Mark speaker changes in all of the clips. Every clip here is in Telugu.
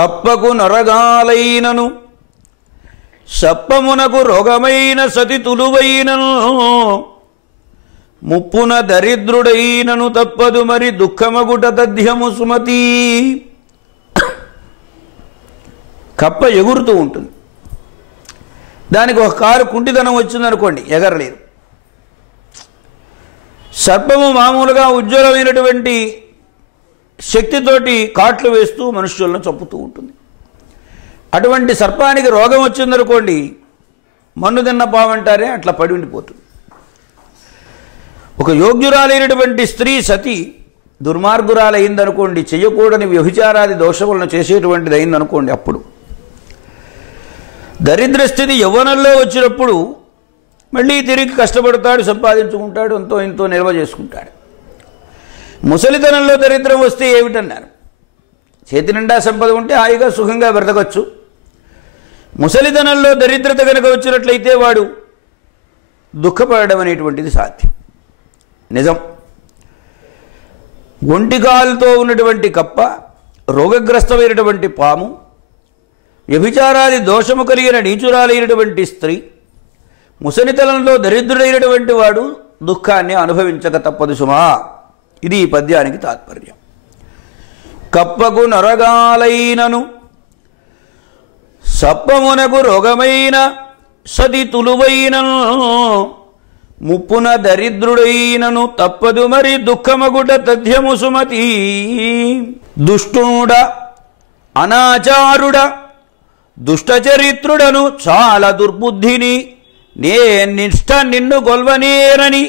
Speaker 1: కప్పకు నరగాలైనను సప్పమునకు రోగమైన సతి తులువైనను ముప్పున దరిద్రుడైనను తప్పదు మరి దుఃఖమగుట తథ్యము సుమతి. కప్ప ఎగురుతూ ఉంటుంది. దానికి ఒక కారు కుంటిదనం వచ్చిందనుకోండి ఎగరలేదు. సర్పము మామూలుగా ఉజ్వలమైనటువంటి శక్తితోటి కాట్లు వేస్తూ మనుష్యులను చంపుతూ ఉంటుంది. అటువంటి సర్పానికి రోగం వచ్చిందనుకోండి మన్ను తిన్న పావంటారే అట్లా పడి ఉండిపోతుంది. ఒక యోగ్యురాలైనటువంటి స్త్రీ సతి దుర్మార్గురాలయ్యిందనుకోండి చేయకూడని వ్యభిచారాది దోషములను చేసేటువంటిది అయిందనుకోండి అప్పుడు. దరిద్ర స్థితి యవ్వనంలో వచ్చినప్పుడు మళ్ళీ తిరిగి కష్టపడతాడు సంపాదించుకుంటాడు ఎంతో ఎంతో నిల్వ చేసుకుంటాడు. ముసలితనంలో దరిద్రం వస్తే ఏమిటన్నారు? చేతి నిండా సంపద ఉంటే హాయిగా సుఖంగా బ్రతకచ్చు. ముసలితనంలో దరిద్రత కనుక వచ్చినట్లయితే వాడు దుఃఖపడడం అనేటువంటిది సాధ్యం. నిజం. ఒంటికాలుతో ఉన్నటువంటి కప్ప రోగగ్రస్తమైనటువంటి పాము వ్యభిచారాది దోషము కలిగిన నీచురాలైనటువంటి స్త్రీ ముసలితలంలో దరిద్రుడైనటువంటి వాడు దుఃఖాన్ని అనుభవించక తప్పదు సుమా. ఇది ఈ పద్యానికి తాత్పర్యం. కప్పకు నరగాలైనను సప్పమునకు రోగమైన సతి తులువైనను ముప్పున దరిద్రుడైనను తప్పదు మరి దుఃఖమగుట తథ్యము సుమతి. దుష్టుడ అనాచారుడ దుష్టచరిత్రుడను చాలా దుర్బుద్ధిని నే నిష్ట నిన్ను గొల్వనేరని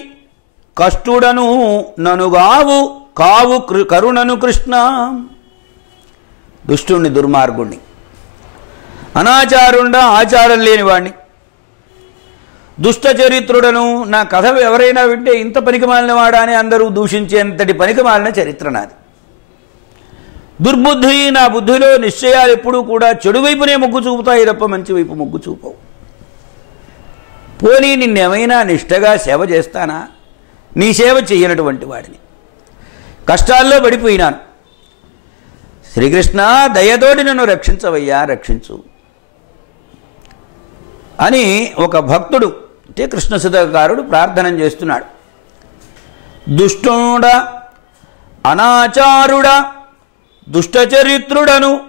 Speaker 1: కష్టుడను ననుగావు కావు కృ- కరుణను కృష్ణ. దుష్టుణ్ణి దుర్మార్గుణ్ణి. అనాచారుండ ఆచారం లేనివాణ్ణి దుష్టచరిత్రుడను నా కథ ఎవరైనా వింటే ఇంత పనికిమాలిన వాడా అని అందరూ దూషించేంతటి పనికిమాలిన చరిత్ర నాది. దుర్బుద్ధి నా బుద్ధిలో నిశ్చయాలు ఎప్పుడూ కూడా చెడు వైపునే మొగ్గు చూపుతాయి తప్ప మంచి వైపు మొగ్గు చూపవు. పోనీ నిన్నేమైనా నిష్టగా సేవ చేస్తానా? నీ సేవ చేయనటువంటి వాడిని. కష్టాల్లో పడిపోయినాను. శ్రీకృష్ణ దయతోటి నన్ను రక్షించవయ్యా రక్షించు అని ఒక భక్తుడు అంటే కృష్ణసుధకారుడు ప్రార్థన చేస్తున్నాడు. దుష్టుడ అనాచారుడ దుష్టచరిత్రుడను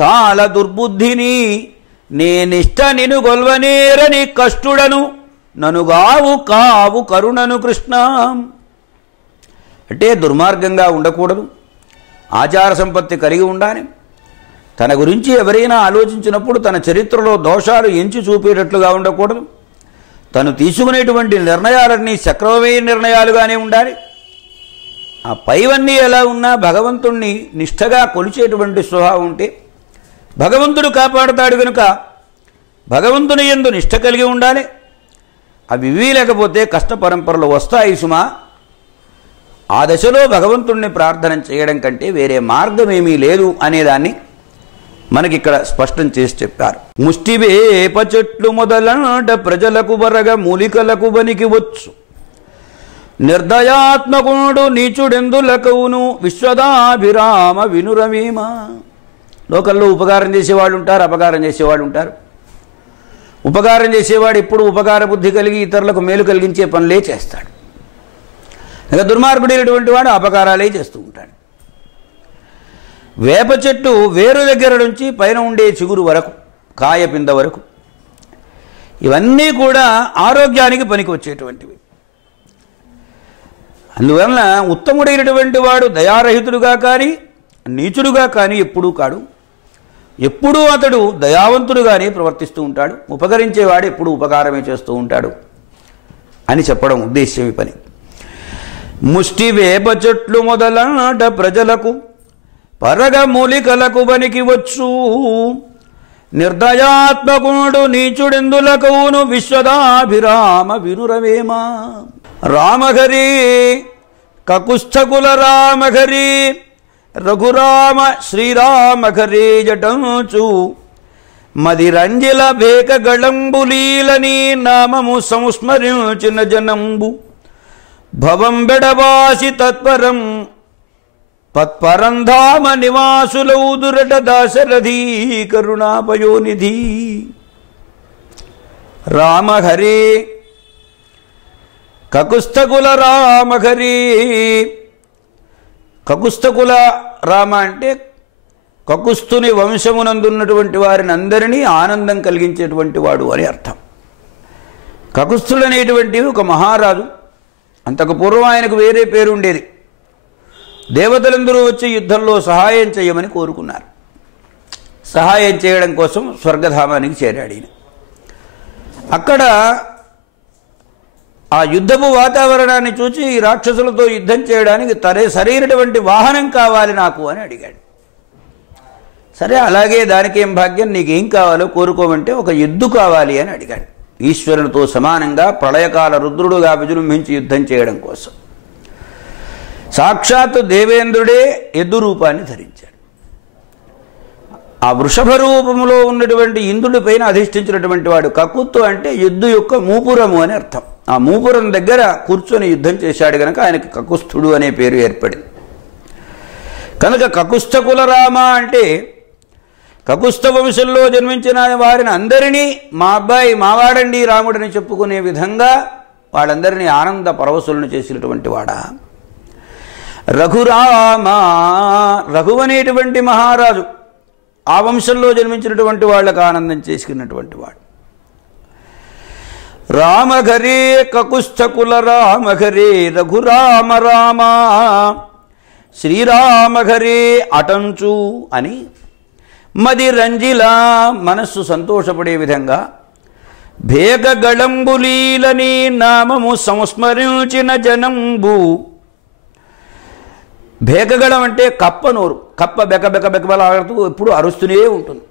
Speaker 1: చాలా దుర్బుద్ధిని నేనిష్ట నిను గొల్వనేరని కష్టుడను ననుగావు కావు కరుణను కృష్ణ. అంటే దుర్మార్గంగా ఉండకూడదు. ఆచార సంపత్తి కలిగి ఉండాలి. తన గురించి ఎవరైనా ఆలోచించినప్పుడు తన చరిత్రలో దోషాలు ఎంచి చూపేటట్లుగా ఉండకూడదు. తను తీసుకునేటువంటి నిర్ణయాలన్నీ సక్రమమైన నిర్ణయాలుగానే ఉండాలి. ఆ పైవన్నీ ఎలా ఉన్నా భగవంతుణ్ణి నిష్ఠగా కొలిచేటువంటి స్వభావం ఉంటే భగవంతుడు కాపాడుతాడు కనుక భగవంతుని ఎందు నిష్ఠ కలిగి ఉండాలి. అవి ఇవి కష్టపరంపరలు కష్ట పరంపరలు వస్తాయి సుమా. ఆ దశలో భగవంతుణ్ణి ప్రార్థన చేయడం కంటే వేరే మార్గం ఏమీ లేదు అనేదాన్ని మనకిక్కడ స్పష్టం చేసి చెప్పారు. ముష్టివేప చెట్లు మొదలనాట ప్రజలకు బరగ మూలికలకు బనికి వచ్చు. నిర్దయాత్మకుడు నీచుడెందులకవును విశ్వదాభిరామ వినురవీమ లోకల్లో ఉపకారం చేసేవాళ్ళు ఉంటారు అపకారం చేసేవాళ్ళు ఉంటారు. ఉపకారం చేసేవాడు ఎప్పుడు ఉపకార బుద్ధి కలిగి ఇతరులకు మేలు కలిగించే పనులే చేస్తాడు. ఇక దుర్మార్గుడైనటువంటి వాడు అపకారాలే చేస్తూ ఉంటాడు. వేప చెట్టు వేరు దగ్గర నుంచి పైన ఉండే చిగురు వరకు కాయ పింద వరకు ఇవన్నీ కూడా ఆరోగ్యానికి పనికి వచ్చేటువంటివి అందువలన ఉత్తముడైనటువంటి వాడు దయారహితుడుగా కానీ నీచుడుగా కానీ ఎప్పుడూ కాడు. ఎప్పుడూ అతడు దయావంతుడుగానే ప్రవర్తిస్తూ ఉంటాడు. ఉపకరించేవాడు ఎప్పుడూ ఉపకారమే చేస్తూ ఉంటాడు అని చెప్పడం ఉద్దేశ్యం ఈ పని. ముష్టి వేప చెట్లు మొదలనాట ప్రజలకు పరగ మూలికలకు బనికి వచ్చు. నిర్దయాత్మకుడు నీచుడెందులకును విశ్వదాభిరామ వినురవేమా. రామహరి కకుస్థకుల రామహరి రఘురామ శ్రీరామ జటంచు మదిరంజిల భేక గళంబులీలని నామము సంస్మరించిన జనంబు. భవం బెడవాసి తత్పరం పత్పరంధామ నివాసులౌదురట దాశరథీ కరుణాపయోనిధి. రామహరే కకుస్తకుల రామహరే కకుస్తకుల రామ అంటే కకుస్తుని వంశమునందున్నటువంటి వారిని అందరినీ ఆనందం కలిగించేటువంటి వాడు అని అర్థం. కకుస్తుడు అనేటువంటి ఒక మహారాజు అంతకు పూర్వం ఆయనకు వేరే పేరు ఉండేది దేవతలందరూ వచ్చి యుద్ధంలో సహాయం చేయమని కోరుకున్నారు. సహాయం చేయడం కోసం స్వర్గధామానికి చేరాడు ఈయన. అక్కడ ఆ యుద్ధపు వాతావరణాన్ని చూచి ఈ రాక్షసులతో యుద్ధం చేయడానికి తరే సరైనటువంటి వాహనం కావాలి నాకు అని అడిగాడు. సరే అలాగే దానికేం భాగ్యం? నీకేం కావాలో కోరుకోమంటే ఒక ఎద్దు కావాలి అని అడిగాడు. ఈశ్వరునితో సమానంగా ప్రళయకాల రుద్రుడుగా విజృంభించి యుద్ధం చేయడం కోసం. సాక్షాత్ దేవేంద్రుడే ఎద్దు రూపాన్ని ధరించాడు. ఆ వృషభ రూపంలో ఉన్నటువంటి ఇంద్రుడి పైన అధిష్ఠించినటువంటి వాడు కకుత్తు అంటే ఎద్దు యొక్క మూపురము అని అర్థం. ఆ మూపురం దగ్గర కూర్చొని యుద్ధం చేశాడు గనక ఆయనకి కకుస్థుడు అనే పేరు ఏర్పడింది. కనుక కకుస్థకుల రామ అంటే కకుస్థ వంశంలో జన్మించిన వారిని అందరినీ మా అబ్బాయి మావాడండి రాముడని చెప్పుకునే విధంగా వాళ్ళందరినీ ఆనంద పరవశులను చేసినటువంటి వాడా. రఘురామ రఘు అనేటువంటి మహారాజు ఆ వంశంలో జన్మించినటువంటి వాళ్ళకు ఆనందం చేసుకున్నటువంటి వాడు. రామఘరే కకుస్థకుల రామఘరే రఘురామ రామ శ్రీరామఘరే అటంచు అని మది రంజిలా మనస్సు సంతోషపడే విధంగా భేగగళంబులీలని నామము సంస్మరించిన జనంబు భేగగళం అంటే కప్ప నోరు కప్ప బెక బెక బెకబలాడుతూ ఎప్పుడు అరుస్తూనే ఉంటుంది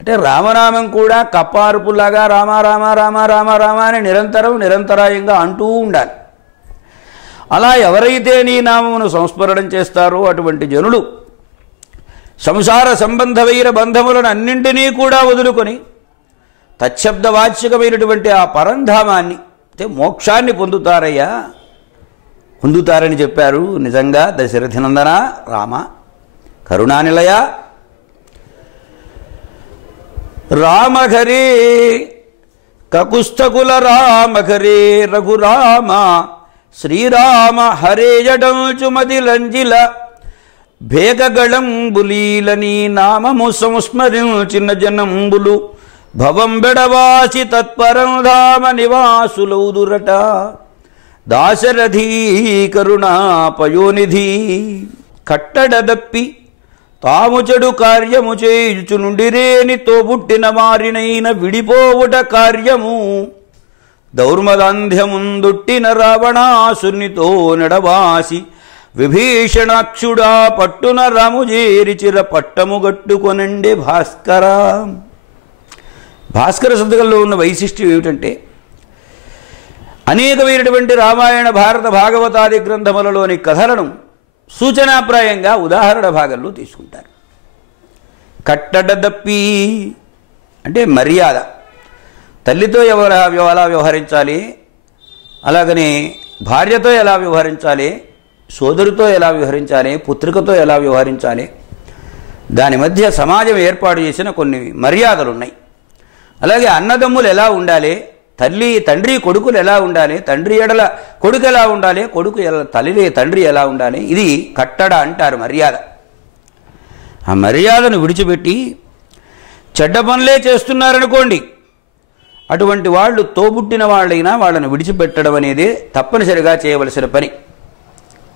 Speaker 1: అంటే రామనామం కూడా కప్పారుపులాగా రామ రామ రామ రామ రామ అని నిరంతరం నిరంతరాయంగా అంటూ ఉండాలి. అలా ఎవరైతే నీ నామమును సంస్మరణం చేస్తారో అటువంటి జనులు సంసార సంబంధమైన బంధములను అన్నింటినీ కూడా వదులుకొని తచ్చబ్దవాచ్యకమైనటువంటి ఆ పరంధామాన్ని అంటే మోక్షాన్ని పొందుతారయ్యా. పొందుతారని చెప్పారు నిజంగా దశరథినందన రామ. కరుణానిలయ రామఘరి కకుస్తకుల రామఘరి రఘురామ శ్రీరామ హరే జడంచుమది లంజిల భేగగళంబులీలని నామము సంస్మరించిన జనంబులు భవం బెడవాసి తత్పరం ధామ నివాసులౌదురట. దాశరథీ కరుణాపయోనిధి కట్టడదప్పి తాము చెడు కార్యము చేయుచు నుండిరేని తోబుట్టిన వారినైన విడిపోవుట కార్యము. దౌర్మదంధ్యముందుట్టిన రావణాసునితో నడవాసి విభీషణాక్షుడా పట్టున రాముజేరిచిర పట్టము గట్టుకొనండి భాస్కర. భాస్కర సంతకంలో ఉన్న వైశిష్ట్యం ఏమిటంటే అనేకమైనటువంటి రామాయణ భారత భాగవతాది గ్రంథములలోని కథలను సూచనాప్రాయంగా ఉదాహరణ భాగంలో తీసుకుంటారు. కట్టడదప్పి అంటే మర్యాద. తల్లితో ఎవరు ఎలా వ్యవహరించాలి? అలాగనే భార్యతో ఎలా వ్యవహరించాలి? సోదరితో ఎలా వ్యవహరించాలి? పుత్రికతో ఎలా వ్యవహరించాలి? దాని మధ్య సమాజం ఏర్పాటు చేసిన కొన్ని మర్యాదలు ఉన్నాయి అలాగే అన్నదమ్ములు ఎలా ఉండాలి? తల్లి తండ్రి కొడుకులు ఎలా ఉండాలి? తండ్రి ఎడల కొడుకు ఎలా ఉండాలి? కొడుకు ఎలా తల్లి తండ్రి ఎలా ఉండాలి? ఇది కట్టడ అంటారు మర్యాద. ఆ మర్యాదను విడిచిపెట్టి చెడ్డ పనులే చేస్తున్నారనుకోండి అటువంటి వాళ్ళు తోబుట్టిన వాళ్ళైనా వాళ్ళని విడిచిపెట్టడం అనేది తప్పనిసరిగా చేయవలసిన పని.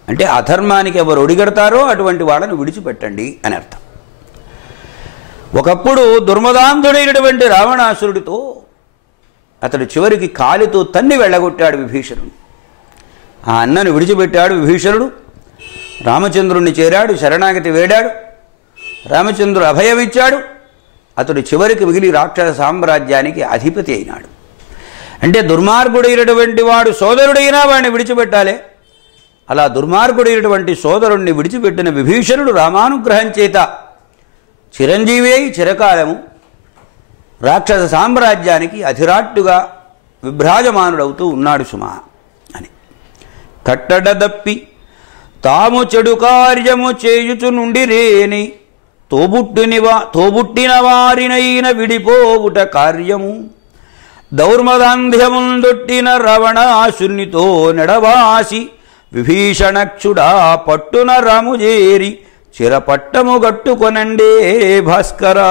Speaker 1: అంటే అధర్మానికి ఎవరు ఒడిగడతారో అటువంటి వాళ్ళను విడిచిపెట్టండి అని అర్థం. ఒకప్పుడు దుర్మదాంధుడైనటువంటి రావణాసురుడితో అతడు చివరికి కాలితో తన్ని వెళ్ళగొట్టాడు విభీషణుడు. ఆ అన్నను విడిచిపెట్టాడు విభీషణుడు. రామచంద్రుణ్ణి చేరాడు శరణాగతి వేడాడు. రామచంద్రుడు అభయమిచ్చాడు. అతడు చివరికి మిగిలి రాక్షస సామ్రాజ్యానికి అధిపతి అయినాడు. అంటే దుర్మార్గుడైనటువంటి వాడు సోదరుడైనా వాడిని విడిచిపెట్టాలి. అలా దుర్మార్గుడైనటువంటి సోదరుణ్ణి విడిచిపెట్టిన విభీషణుడు రామానుగ్రహం చేత చిరంజీవి అయి చిరకాలము రాక్షస సామ్రాజ్యానికి అధిరాట్టుగా విభ్రాజమానుడవుతూ ఉన్నాడు సుమా అని. కట్టడదప్పి తాము చెడు కార్యము చేయుచు నుండి రేని తోబుట్టినివా తోబుట్టిన వారినైన విడిపోవుట కార్యము. దౌర్మదాంధ్యముందొట్టిన రవణాశునితో నెడవాసి విభీషణక్షుడా పట్టున రాముజేరి చిరపట్టము గట్టుకొనండే భాస్కరా.